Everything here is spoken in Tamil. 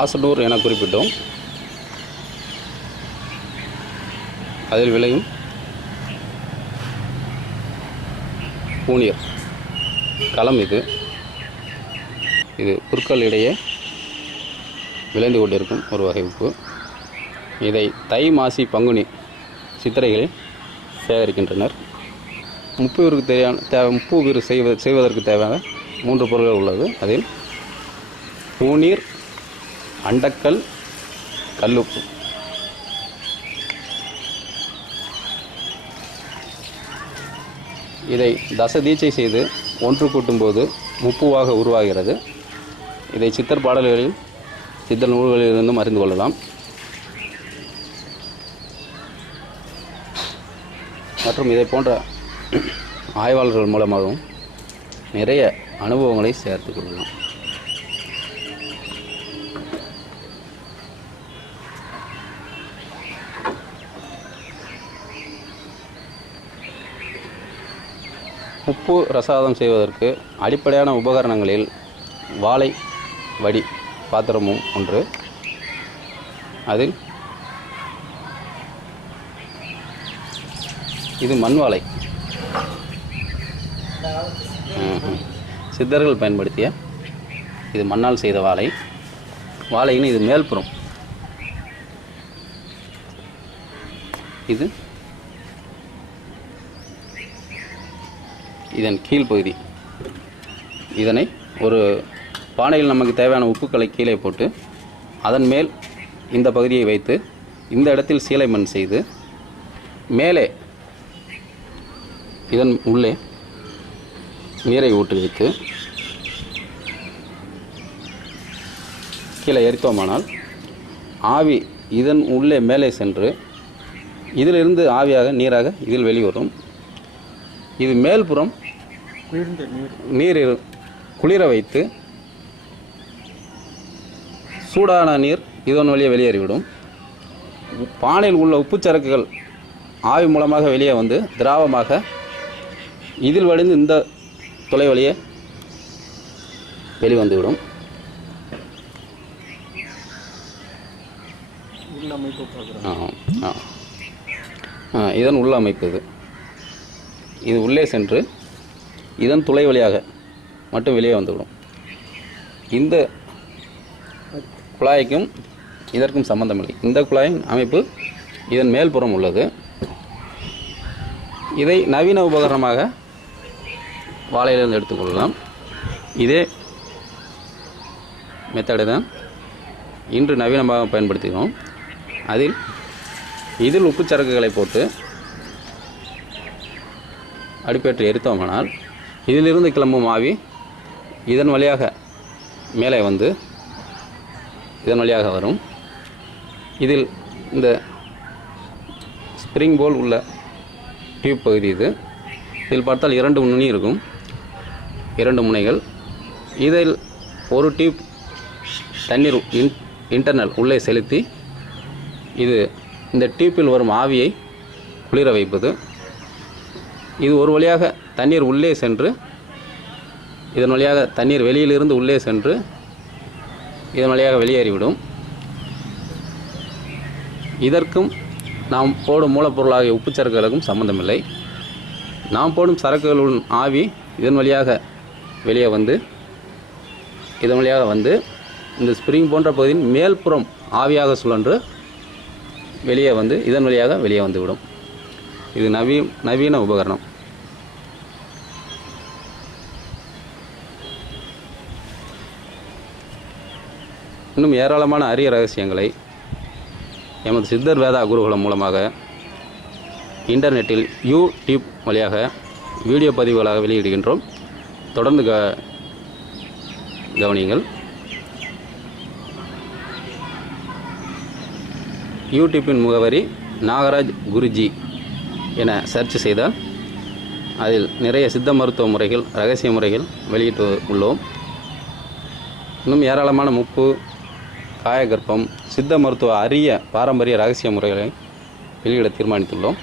ஆசனூர் என குறிப்பிட்டோம். அதில் விளையும் பூனியர் களம் இது. இது புற்கள் இடையே விளைந்து கொண்டிருக்கும் ஒரு வகை உப்பு. இதை தை மாசி பங்குனி சித்திரைகளில் சேகரிக்கின்றனர். முப்பூருக்கு தேவையான தேவை முப்பூவிறு செய்வ செய்வதற்கு தேவையான மூன்று பொருட்கள் உள்ளது. அதில் பூநீர் அண்டக்கல் கல்லுப்பு. இதை தச தீட்சை செய்து ஒன்று கூட்டும்போது முப்புவாக உருவாகிறது. இதை சித்தர் பாடல்களில் சித்தர் நூல்களிலிருந்தும் அறிந்து கொள்ளலாம். மற்றும் இதை போன்ற ஆய்வாளர்கள் மூலமாகவும் நிறைய அனுபவங்களை சேர்த்து கொள்ளலாம். உப்பு ரசாதம் செய்வதற்கு அடிப்படையான உபகரணங்களில் வாழை வடி பாத்திரமும் ஒன்று. அதில் இது மண் வாழை. சித்தர்கள் பயன்படுத்திய இது மண்ணால் செய்த வாழை. வாழையின் இது மேல்புறம். இது இதன் கீழ்ப்பகுதி. இதனை ஒரு பானையில் நமக்கு தேவையான உப்புக்களை கீழே போட்டு அதன் மேல் இந்த பகுதியை வைத்து இந்த இடத்தில் சீலை மண் செய்து மேலே இதன் உள்ளே நீரை ஊற்றி வைத்து கீழே எரித்தோமானால் ஆவி இதன் உள்ளே மேலே சென்று இதிலிருந்து ஆவியாக நீராக இதில் வெளிவரும். இது மேல்புறம் நீர். குளிர வைத்து சூடான நீர் இதன் வழியே வெளியேறிவிடும். பானையில் உள்ள உப்புச்சரக்குகள் ஆவி மூலமாக வெளியே வந்து திராவமாக இதில் வடிந்து இந்த துளை வழியே வெளிவந்துவிடும். இதன் உள்ள அமைப்பு இது. இது உள்ளே சென்று இதன் துளை வழியாக மட்டும் வெளியே வந்துவிடும். இந்த குழாய்க்கும் இதற்கும் சம்பந்தமில்லை. இந்த குழாயின் அமைப்பு இதன் மேல்புறம் உள்ளது. இதை நவீன உபகரணமாக வாழையிலிருந்து எடுத்துக்கொள்ளலாம் இதே மெத்தடை தான் இன்று நவீனமாக பயன்படுத்துகிறோம் அதில் இதில் உப்புச்சரக்குகளை போட்டு அடுப்பேற்றி எரித்தோமானால் இதிலிருந்து கிளம்பும் ஆவி இதன் வழியாக மேலே வந்து இதன் வழியாக வரும். இதில் இந்த ஸ்ப்ரிங் போல் உள்ள டியூப் பகுதி இது. இதில் பார்த்தால் இரண்டு நுனி இருக்கும். இரண்டு முனைகள். இதில் ஒரு டியூப் தண்ணீர் இன் இன்டர்னல் உள்ளே செலுத்தி இது இந்த டியூப்பில் வரும் ஆவியை குளிர வைப்பது. இது ஒரு வழியாக தண்ணீர் உள்ளே சென்று இதன் வழியாக தண்ணீர் வெளியிலிருந்து உள்ளே சென்று இதன் வழியாக வெளியேறிவிடும். இதற்கும் நாம் போடும் மூலப்பொருளாகிய உப்பு சரக்குகளுக்கும் சம்பந்தமில்லை. நாம் போடும் சரக்குகளுடன் ஆவி இதன் வழியாக வெளியே வந்து இதன் வழியாக வந்து இந்த ஸ்ப்ரிங் போன்ற பகுதியின் மேல்புறம் ஆவியாக சுழன்று வெளியே வந்து இதன் வழியாக வெளியே வந்துவிடும். இது நவீ நவீன உபகரணம். இன்னும் ஏராளமான அரிய ரகசியங்களை எமது சித்தர் வேதா குருகுலம் மூலமாக இன்டர்நெட்டில் யூடியூப் வழியாக வீடியோ பதிவுகளாக வெளியிடுகின்றோம். தொடர்ந்து க கவனியுங்கள். யூடியூப்பின் முகவரி நாகராஜ் குருஜி என சர்ச் செய்தால் அதில் நிறைய சித்த மருத்துவ முறைகள் ரகசிய முறைகள் வெளியிட்டு உள்ளோம். இன்னும் ஏராளமான முப்பு காயகற்பம் சித்த மருத்துவ அரிய பாரம்பரிய ரகசிய முறைகளை வெளியிட தீர்மானித்துள்ளோம்.